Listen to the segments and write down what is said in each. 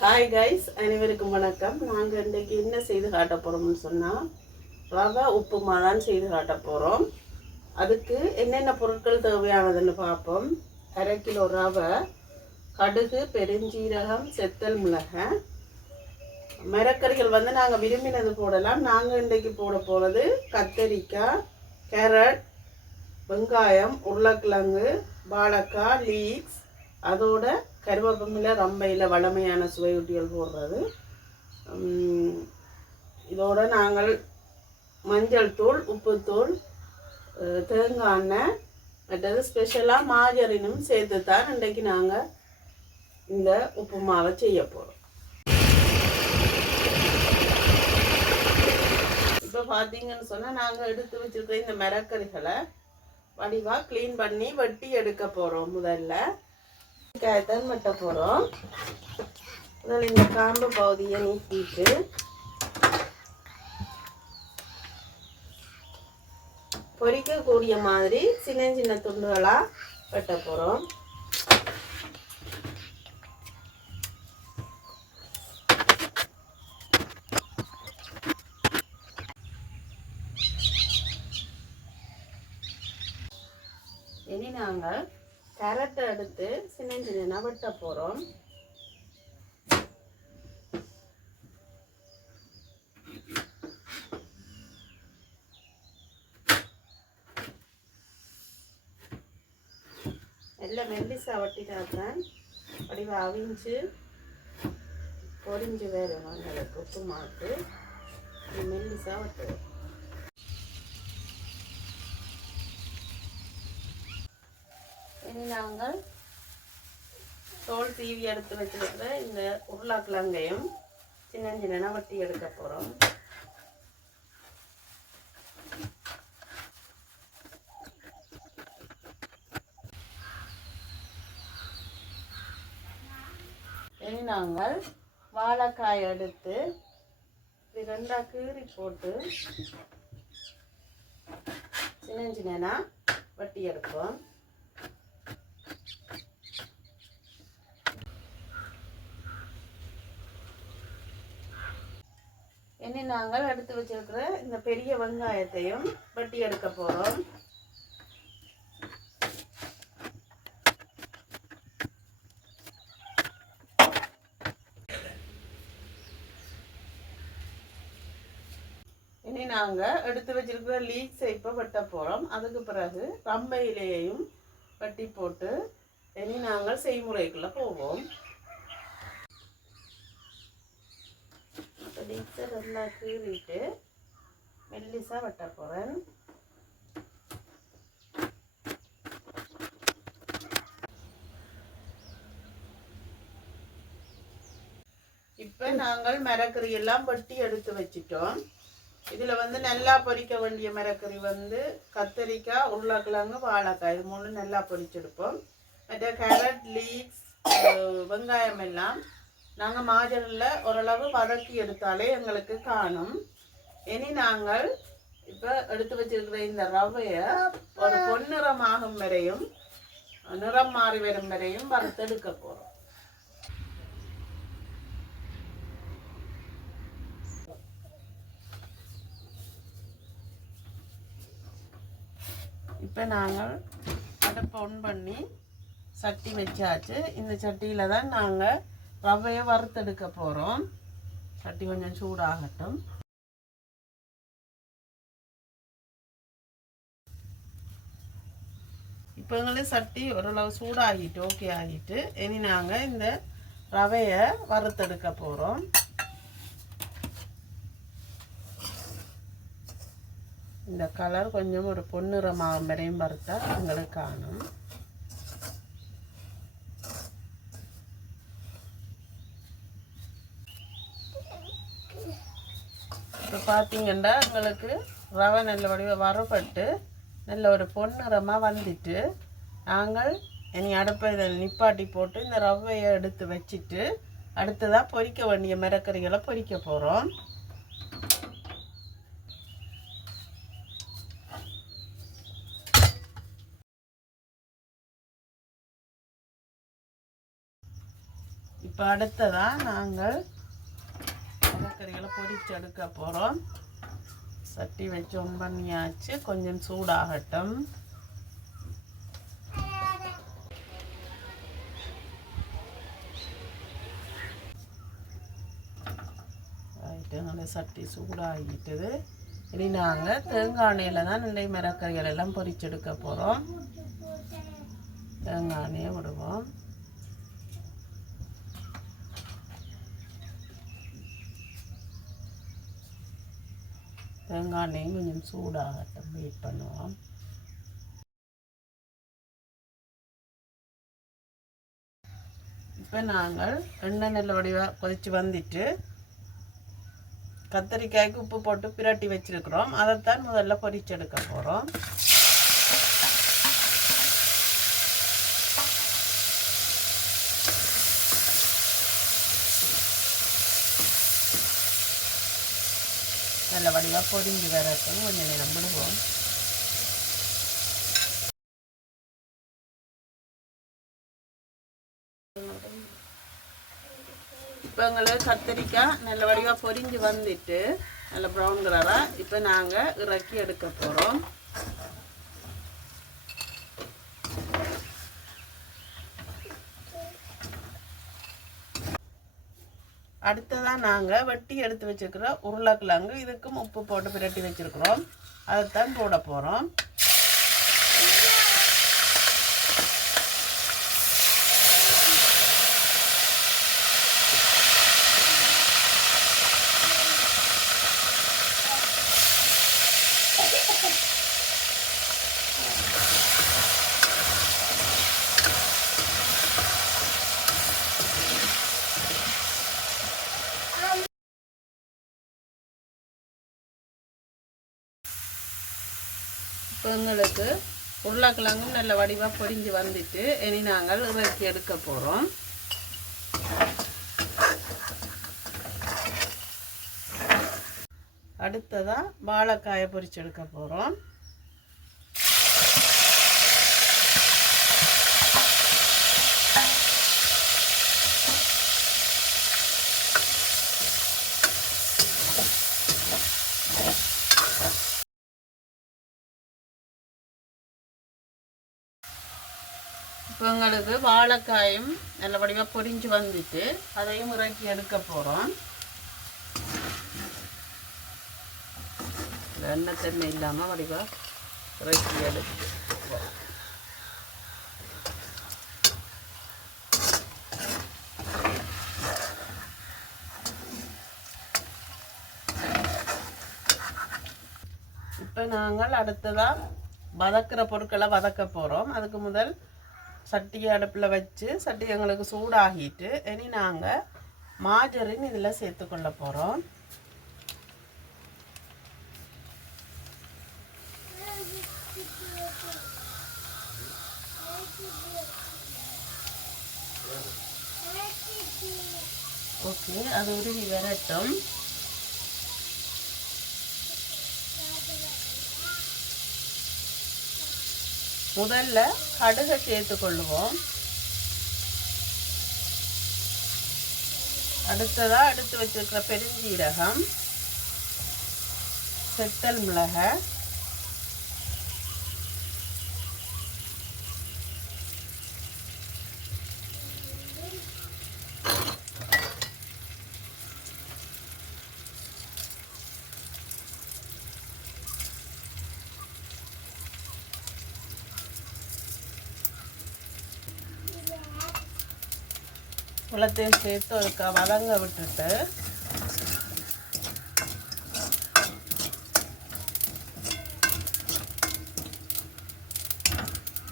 Hi guys அனைவருக்கும் வணக்கம். நாங்கள் இன்றைக்கு என்ன செய்து காட்ட போகிறோம்னு சொன்னால் ரவை உப்புமா தான் செய்து காட்ட போகிறோம் அதுக்கு என்னென்ன பொருட்கள் தேவையானதுன்னு பார்ப்போம். அரை கிலோ ரவை கடுகு பெருஞ்சீரகம் செத்தல் மிளகாய் மரக்கறிகள் வந்து நாங்கள் விரும்பினது போடலாம். நாங்கள் இன்றைக்கு போட போகிறது கத்தரிக்காய் கேரட் வெங்காயம் உருளைக்கிழங்கு வாழைக்காய் லீக்ஸ் அதோட கருவேப்பமில்லை ரம்பையில் வளமையான சுவையூட்டிகள் போடுறது. இதோடு இதோட நாங்கள் மஞ்சள் தூள் உப்புத்தூள் தேங்காய் எண்ணெய் மற்றது ஸ்பெஷலாக மாஜரினும் சேர்த்து தான் இன்றைக்கு நாங்கள் இந்த உப்புமாவை செய்ய போகிறோம் இப்போ பார்த்தீங்கன்னு சொன்னால் நாங்கள் எடுத்து வச்சிருக்கிற இந்த மரக்கறிகளை வடிவாக க்ளீன் பண்ணி வெட்டி எடுக்க போகிறோம் முதல்ல. காயத்தான் வெட்ட போகிறோம் முதல்ல இந்த காம்பு பகுதியை நீக்கிட்டு பொரிக்கக்கூடிய மாதிரி சின்ன சின்ன துண்டுகளாக வெட்ட போகிறோம் இனி நாங்கள் எடுத்து சின்ன சின்ன வெட்ட போகிறோம் எல்லாம் மெல்லிசா வட்டிட்டாத்தான் வடிவ அவிஞ்சு பொரிஞ்சு வேறு எங்களுக்கு உப்பு மாட்டு மெல்லிசா வட்டுவோம் இனி நாங்கள் தோல் சீவி எடுத்து வச்சிருக்கிற இந்த உருளாக்கிழங்கையும் சின்ன சின்ன வட்டி எடுக்க போகிறோம் இனி நாங்கள் வாழைக்காய் எடுத்து இது ரெண்டா கீறி போட்டு சின்ன சின்னனா வட்டி எடுப்போம். இனி நாங்கள் எடுத்து வச்சிருக்கிற இந்த பெரிய வெங்காயத்தையும் வெட்டி எடுக்க போகிறோம் இனி நாங்கள் எடுத்து வச்சிருக்கிற லீக்ஸை இப்போ வெட்ட போகிறோம் அதுக்கு பிறகு ரம்பை இலையையும் வெட்டி போட்டு இனி நாங்கள் செய்முறைக்குள்ளே போவோம். லீக்ஸை நல்லா கீறிட்டு மெல்லிசாக வெட்ட போகிறேன் இப்போ நாங்கள் மரக்கறி எல்லாம் வெட்டி எடுத்து வச்சிட்டோம். இதில் வந்து நல்லா பொரிக்க வேண்டிய மரக்கறி வந்து கத்தரிக்காய் உருளைக்கிழங்கு வாழைக்காய் இது மூணு நல்லா பொரிச்செடுப்போம் மற்ற கேரட் லீக்ஸ் வெங்காயம் எல்லாம் நாங்கள் மாஜரில் ஓரளவு வதக்கி எடுத்தாலே எங்களுக்கு காணும். இனி நாங்கள் இப்போ எடுத்து வச்சிருக்கிற இந்த ரவையை ஒரு பொன்னிறமாகும் வரையும் நிறம் மாறி வரும் வரையும் வறுத்தெடுக்க போகிறோம் இப்போ நாங்கள் அடுப்பை ஒன் பண்ணி சட்டி வச்சாச்சு. இந்த சட்டியில் தான் நாங்கள் ரவையை வறுத்தெடுக்க போகிறோம் சட்டி கொஞ்சம் சூடாகட்டும். இப்போ எங்களுக்கு சட்டி ஓரளவு சூடாகிட்டு ஓகே ஆகிட்டு இனி நாங்கள் இந்த ரவையை வறுத்தெடுக்க போகிறோம் இந்த கலர் கொஞ்சம் ஒரு பொன்னிறமாக வரையும் வறுத்தா எங்களுக்கு காணும். இப்போ பார்த்தீங்கன்னா எங்களுக்கு ரவை நல்ல வடிவ வரப்பட்டு நல்ல ஒரு பொன்னிறமாக வந்துட்டு நாங்கள் இனி அடுப்பை இதை நிப்பாட்டி போட்டு இந்த ரவையை எடுத்து வச்சுட்டு அடுத்ததாக பொரிக்க வேண்டிய மிரக்கறிகளை பொரிக்க போகிறோம் இப்போ இப்போ அடுத்ததாக நாங்கள் காய்கறிகளை பொரிச்சு எடுக்க போகிறோம் சட்டி வச்சு ஒன் பண்ணியாச்சு. கொஞ்சம் சூடாகட்டும். ரைட்டு நல்ல சட்டி சூடாகிட்டுது. இனி நாங்கள் தேங்காய் எண்ணெயில் தான் நிறைய மரக்கறிகள் எல்லாம் பொறிச்செடுக்க போகிறோம் தேங்காய் எண்ணெயை விடுவோம். தேங்காய் எண்ணெயும் கொஞ்சம் சூடாகட்டும் வெயிட் பண்ணுவோம். இப்போ நாங்கள் எண்ணெய் நெல் வடிவாக கொதித்து வந்துட்டு கத்தரிக்காய்க்கு உப்பு போட்டு பிரட்டி வச்சிருக்கிறோம். அதைத்தான் முதல்ல பொரிச்செடுக்க போகிறோம் நல்ல வடிவாக பொரிஞ்சு இருக்கணும் கொஞ்சம் நேரம் விடுவோம் இப்போ எங்களுக்கு கத்திரிக்காய் நல்ல வடிவாக பொரிஞ்சு வந்துட்டு நல்ல ப்ரௌன் கலராக இப்போ நாங்கள் இறக்கி எடுக்க போகிறோம் அடுத்ததாக நாங்கள் வெட்டி எடுத்து வச்சுருக்கிற உருளைக்கிழங்கு இதுக்கும் உப்பு போட்டு பிரட்டி வச்சுருக்குறோம். அதைத்தான் போட போகிறோம் இப்போ எங்களுக்கு உருளைக்கிழங்கும் நல்ல வடிவாக பொரிஞ்சு வந்துட்டு இனி நாங்கள் இறக்கி எடுக்க போகிறோம் அடுத்ததாக வாழைக்காயை பொரிச்சு எடுக்க போகிறோம் இப்போ வாழைக்காயும் நல்லபடியாக பொரிஞ்சு வந்துட்டு அதையும் இறக்கி எடுக்க போகிறோம் எண்ணெய் தண்ணி இல்லாமல் வடிவாக இறக்கி எடுத்து இப்போ நாங்கள் அடுத்ததாக வதக்கிற பொருட்களை வதக்க போகிறோம் அதுக்கு முதல் சட்டியை அடுப்பில் வச்சு சட்டி எங்களுக்கு சூடாகிட்டு இனி நாங்கள் மாஜரின் இதில் சேர்த்துக்கொள்ள போகிறோம் ஓகே அது உருகி வரட்டும். முதல்ல கடுகை சேர்த்து கொள்ளுவோம். அடுத்ததா அடுத்து வச்சிருக்கிற பெருஞ்சீரகம் செத்தல் மிளகாய் குளத்தையும் சேர்த்து ஒரு வதங்க விட்டுட்டு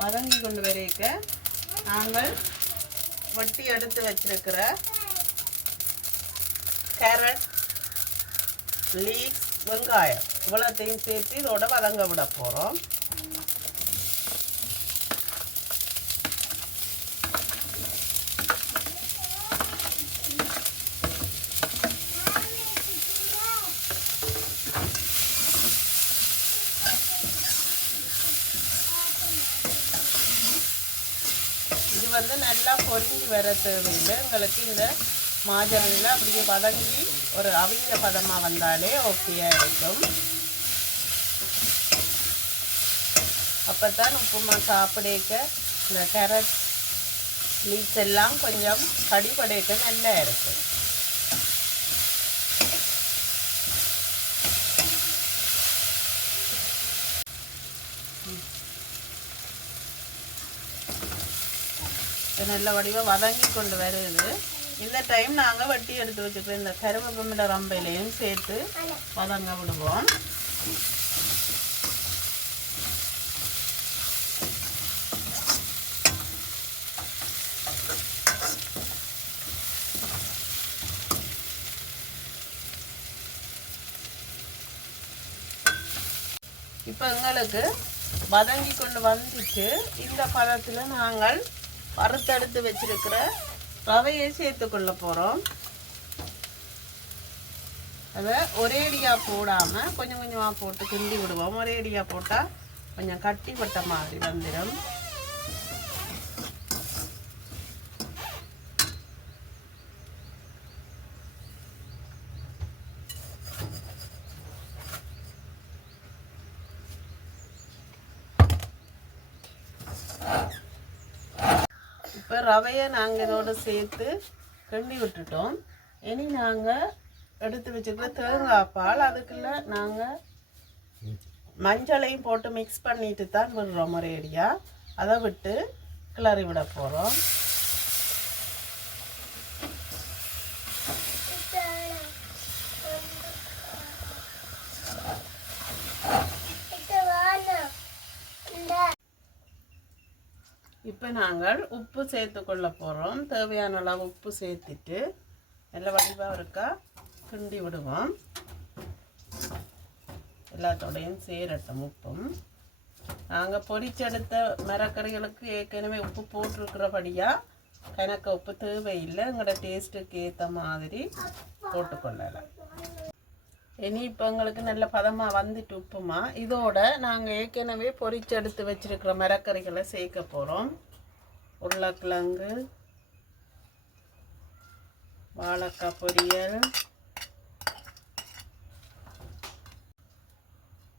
வதங்கி கொண்டு வரைக்க நாங்கள் வட்டி எடுத்து வச்சிருக்கிற கேரட் லீக்ஸ் வெங்காயம் இவ்வளோத்தையும் சேர்த்து இதோட வதங்க விட போகிறோம் வந்து நல்லா பொரிஞ்சு வர தேவையில்லை எங்களுக்கு இந்த மாஜரில் அப்படியே வதங்கி ஒரு அவிஞ்ச பதமாக வந்தாலே ஓகேயாக இருக்கும். அப்போ தான் உப்புமா சாப்பிடக்க இந்த கேரட் லீட்ஸ் எல்லாம் கொஞ்சம் கடிபடைக்க நல்லா இருக்கும். நல்ல வடிவாக வதங்கி கொண்டு வருது. இந்த டைம் நாங்கள் வட்டி எடுத்து வச்சுக்கிற இந்த கருவேப்பமிட ரம்பையிலையும் சேர்த்து வதங்க விடுவோம். இப்போ எங்களுக்கு வதங்கி கொண்டு வந்துட்டு இந்த பதத்தில் நாங்கள் வறுத்தெடுத்து வச்சிருக்கிற ரவையை சேர்த்து கொள்ள போகிறோம் அதை ஒரேடியாக போடாமல் கொஞ்சம் கொஞ்சமாக போட்டு கிண்டி விடுவோம். ஒரேடியாக போட்டால் கொஞ்சம் கட்டி மாதிரி வந்துடும் இப்போ ரவையை நாங்கள் இதோட சேர்த்து கிண்டி விட்டுட்டோம். இனி நாங்கள் எடுத்து வச்சுக்கிற தேங்காய் பால் அதுக்குள்ள நாங்கள் மஞ்சளையும் போட்டு மிக்ஸ் பண்ணிட்டு தான் விடுறோம் ஒரேடியாக அதை விட்டு கிளறி விட போகிறோம் இப்போ நாங்கள் உப்பு சேர்த்து கொள்ள போகிறோம் தேவையான அளவு உப்பு சேர்த்துட்டு நல்ல வடிவாக இருக்கா கிண்டி விடுவோம். எல்லாத்தோடையும் சேரட்டும் உப்பும். நாங்கள் பொரிச்செடுத்த மரக்கறிகளுக்கு ஏற்கனவே உப்பு போட்டிருக்கிறபடியாக கணக்க உப்பு தேவையில்லை. எங்களோட டேஸ்ட்டுக்கு ஏற்ற மாதிரி போட்டுக்கொள்ளலாம். இனி இப்போ எங்களுக்கு நல்ல பதமாக வந்துட்டு உப்புமா. இதோட நாங்கள் ஏற்கனவே பொரிச்செடுத்து வச்சுருக்கிற மரக்கறிகளை சேர்க்க போகிறோம் உருளைக்கிழங்கு வாழைக்காய் பொரியல்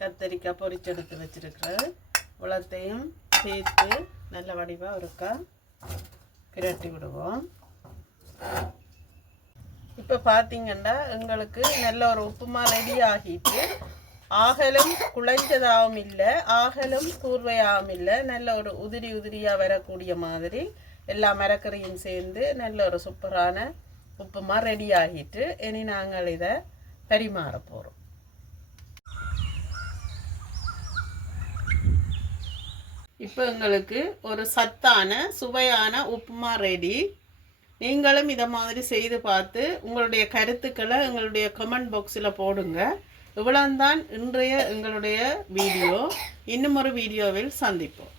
கத்தரிக்காய் பொரிச்செடுத்து வச்சுருக்கிறேன் உலத்தையும் சேர்த்து நல்ல வடிவாக ஒருக்கா கிரட்டி விடுவோம். இப்போ பார்த்தீங்கன்னா எங்களுக்கு நல்ல ஒரு உப்புமா ரெடி ஆகிட்டு ஆகலும் குழைஞ்சதாகவும் இல்லை ஆகலும் கூர்வையாகவும் இல்லை நல்ல ஒரு உதிரி உதிரியாக வரக்கூடிய மாதிரி எல்லா மரக்கறியும் சேர்ந்து நல்ல ஒரு சூப்பரான உப்புமா ரெடி ஆகிட்டு இனி நாங்கள் இதை பரிமாற போகிறோம் இப்போ எங்களுக்கு ஒரு சத்தான சுவையான உப்புமா ரெடி நீங்களும் இதை மாதிரி செய்து பார்த்து உங்களுடைய கருத்துக்களை எங்களுடைய கமெண்ட் பாக்ஸில் போடுங்க. இவ்வளவுதான் இன்றைய எங்களுடைய வீடியோ. இன்னும் ஒரு வீடியோவில் சந்திப்போம்.